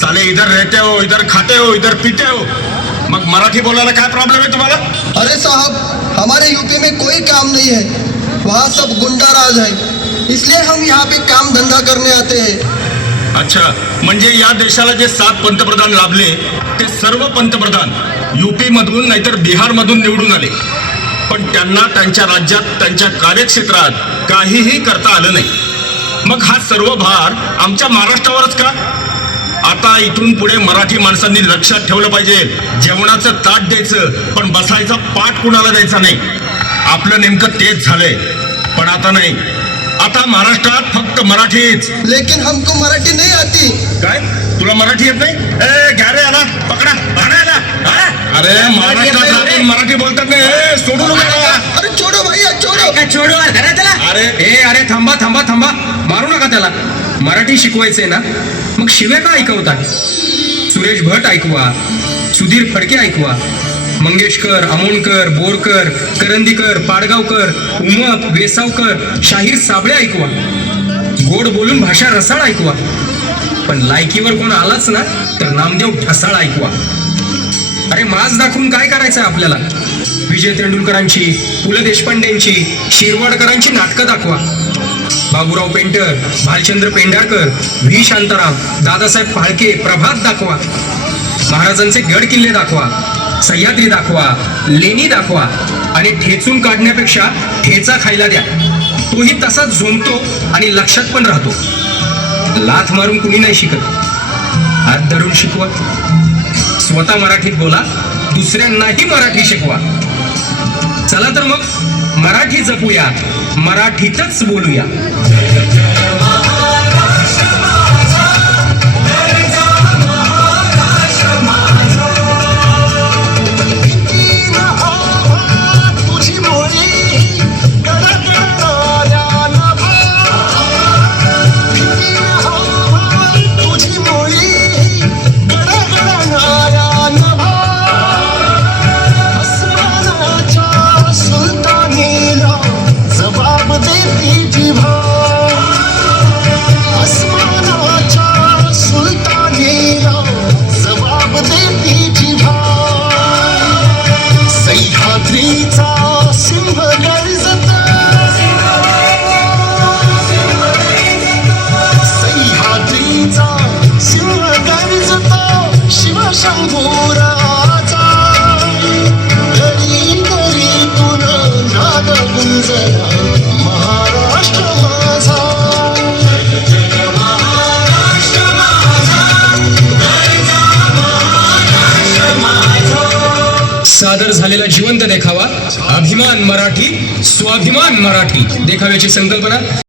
साले इधर रहते हो, इधर खाते हो, इधर पीते हो, मग मराठी बोलायला काय प्रॉब्लेम आहे तुम्हाला? अरे साहब, हमारे यूपी में कोई काम नहीं है, वहाँ सब गुंडा राज है, इसलिए हम यहाँ पे काम धंधा करने आते हैं। अच्छा, म्हणजे या देशाला जे 7 पंतप्रधान लाभले ते सर्व पंतप्रधान यूपी मधून नाहीतर बिहार मधून निवडून आले, पण त्यांना त्यांच्या राज्यात त्यांच्या कार्यक्षेत्रात काहीही करता आलं नाही. मग हा सर्व भार आमच्या महाराष्ट्रावरच का? आता इथून पुढे मराठी माणसांनी लक्षात ठेवलं पाहिजे, जेवणाचं ताट द्यायचं पण बसायचा पाठ कुणाला द्यायचा नाही. आपलं नेमकं तेच झालंय, पण आता नाही. आता महाराष्ट्रात फक्त मराठीच. लेकिन हमको मराठी नहीं आती. काय तुला मराठी येत नाही? ए घ्या रे याला, पकडा, आणायला. अरे महाराष्ट्रात आपण मराठी बोलतात नाही. सोडू नका. अरे छोड़ो भैया, छोड़ो. काय छोडो धरा त्याला. अरे थांबा थांबा थांबा, मारू नका त्याला. मराठी शिकवायचंय ना, मग शिव्या का ऐकवतात? सुरेश भट ऐकवा, सुधीर फडके ऐकवा, मंगेशकर, अमोणकर, बोरकर, करंदीकर, पाडगावकर, उमप, वेसावकर, शाहीर साबळे ऐकवा. गोड बोलून भाषा रसाळ ऐकवा, पण लायकीवर कोण आलाच ना तर नामदेव ढसाळ ऐकवा. अरे माज दाखवून काय करायचं आपल्याला? विजय तेंडुलकरांची, पु ल देशपांडेंची, शिरवाडकरांची नाटकं दाखवा. बाबूराव पेंटर, भालचंद्र पेंढारकर, व्ही शांताराम, दादासाहेब फाळके, प्रभात दाखवा. महाराजांचे गड किल्ले दाखवा, सह्याद्री दाखवा, लेणी दाखवा, आणि ठेचून काढण्यापेक्षा ठेचा खायला द्या. तोही तसाच झोंबतो आणि लक्षात पण राहतो. लाथ मारून कुणी नाही शिकत, हात धरून शिकवा. स्वतः मराठीत बोला, दुसऱ्यांनाही मराठी शिकवा. चला तर मग मराठी जपूया, मराठीतच बोलूया. सादर झालेला जिवंत देखावा, अभिमान मराठी, स्वाभिमान मराठी देखाव्याची संकल्पना